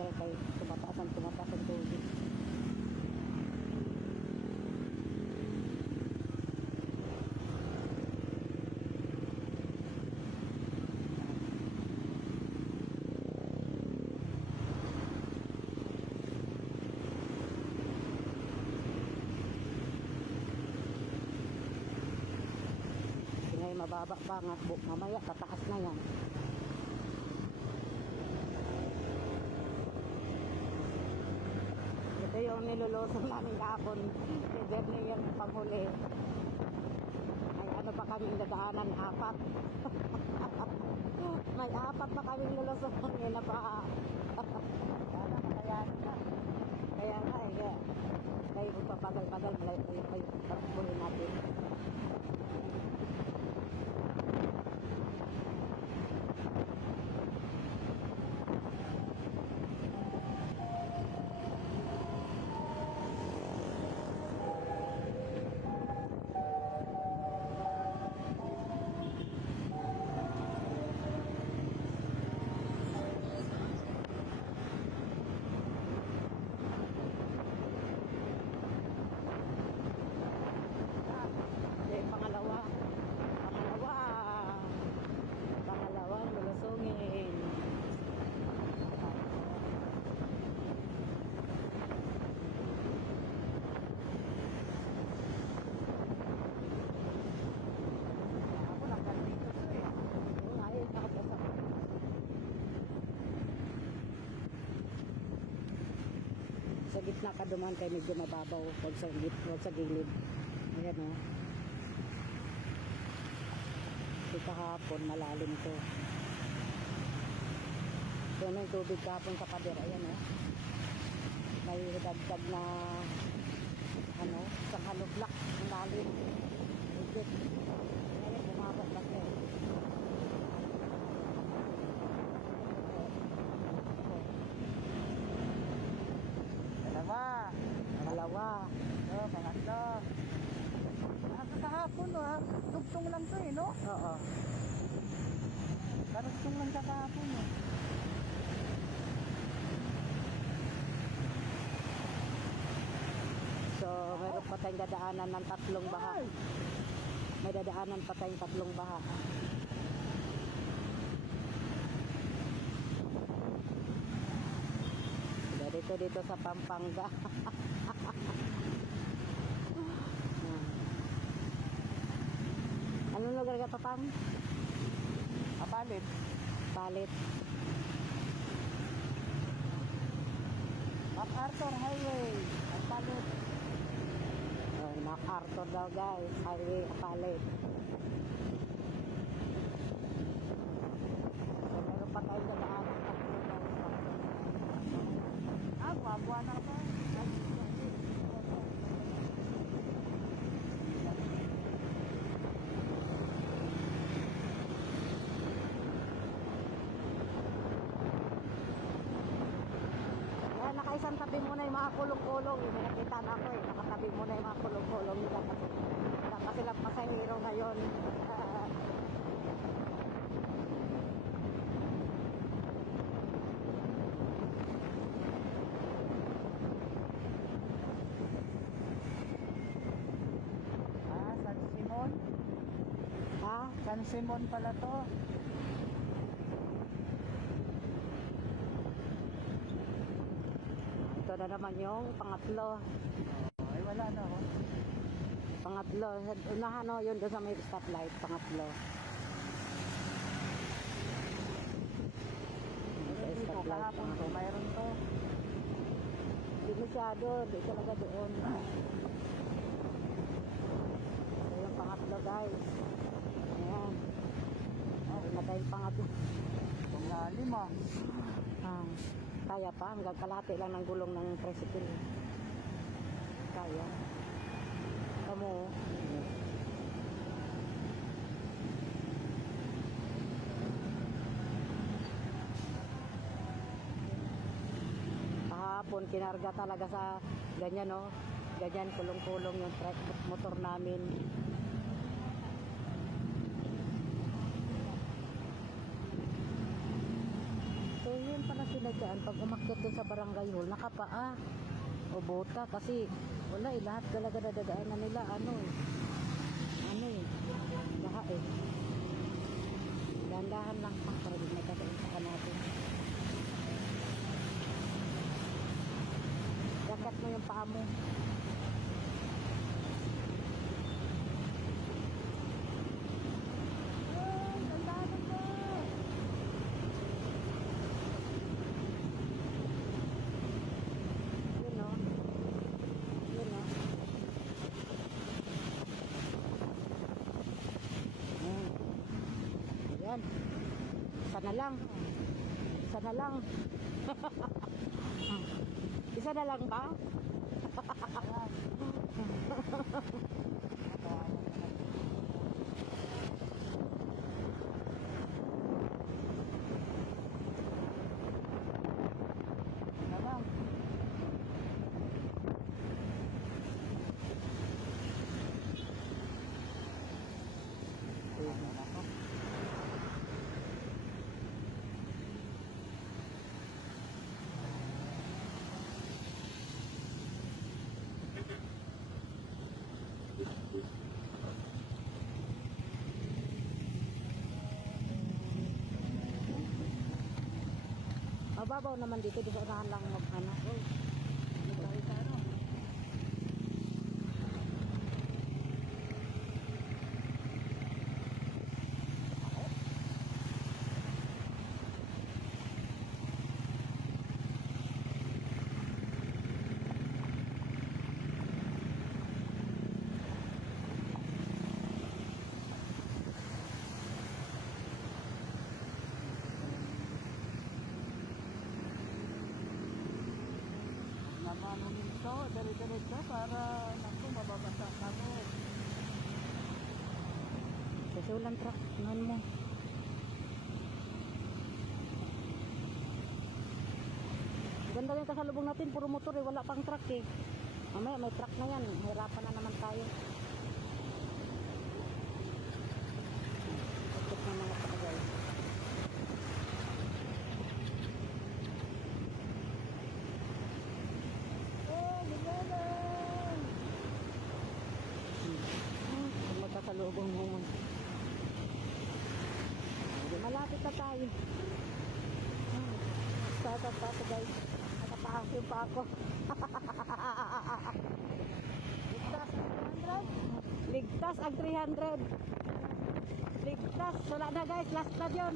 mabagal kay tumataas ang tubig. Ngayon mababa pa nga, mamaya tataas na yan. Ito yung nilulusong namin kahapon. Pwede na yung panghuli. Ay ano pa kaming dadaanan, 4. May 4 pa kaming nilusong. Yun na pa. Kaya nga eh. Kaya magpapagal-pagal. Malayo kayo panghuli natin. Pangalawang lulusungin. Ako nakandito to eh. Yung ayaw nakapasa. Sa gitna ka duman kay medyo mababaw. Huwag sa gilid. Ayan o. Kahapon malalim to. So may tubig kahapon sa pader. Ayan o. May dagdag na isang halublak ang lalim. Higit. Ayan, bumabot lang eh. Dalawa. Pangatlo. Kahapon tugtong lang to eh, no? Oo. Karugtong lang sa kahapon eh. So, mayroon pa tayong dadaanan ng 3 baha. May dadaanan pa tayong 3 baha. Dito sa Pampanga. Anong lugar ka, Papang? Palit. Palit. MacArthur Highway. Palit. Oh, MacArthur daw guys. Highway, Palit. So, meron pa tayong dadaanan ng 3 guys. Buwan na pa. Nakaisang tabi muna yung mga kulong-kulong. Yung nakita na ako eh. Nakatabi muna yung mga kulong-kulong nila. Kasi lang pasahero ngayon. San Simon? Ha? San Simon pala to. Ito na naman yung pangatlo. Ay wala na ako. Pangatlo. Unahan yun doon sa may stoplight. Pangatlo. Dito kahapon to, mayroon to. Hindi masyado. Di talaga doon. Ito yung pangatlo guys. Ayan. Ay, na tayong pangatlo. Itong lalim Kaya pa, hanggang kalahati lang ng gulong ng tricycle. Kaya. Kamu. Kahapon, kinarga talaga sa ganyan, no? Ganyan, kulong-kulong yung motor namin. So, yun pala sila nanay dyan, pag umakyat dun sa barangay hall, nakapaa o bota kasi wala eh, lahat talaga nadadaanan nila, ano eh, baha eh. Dahan-dahan lang pa para di magkakain natin. Dakat mo yung paa mo. Yun o. Yun o. Ayan. Sana lang. Sana lang. Isa na lang ba? Naman. Mababaw naman dito, di ba unahan lang mag-ano? Dahil sa ano? Naman huminto, dali-diretso para naku, mababasa kami. Kasi walang truck, noon mo. Ganda rin kasalubong natin, puro motor eh, wala pang truck eh. Mamaya may truck na yan, hirapan na naman tayo. Ikot ng mga tagay. Oh, ligalan! Kung magkasalubong mo. Malapit na tayo. Tato guys. Nakapahakyo pa ako. Ligtas ang 300. Ligtas. Wala na guys. Last na yun.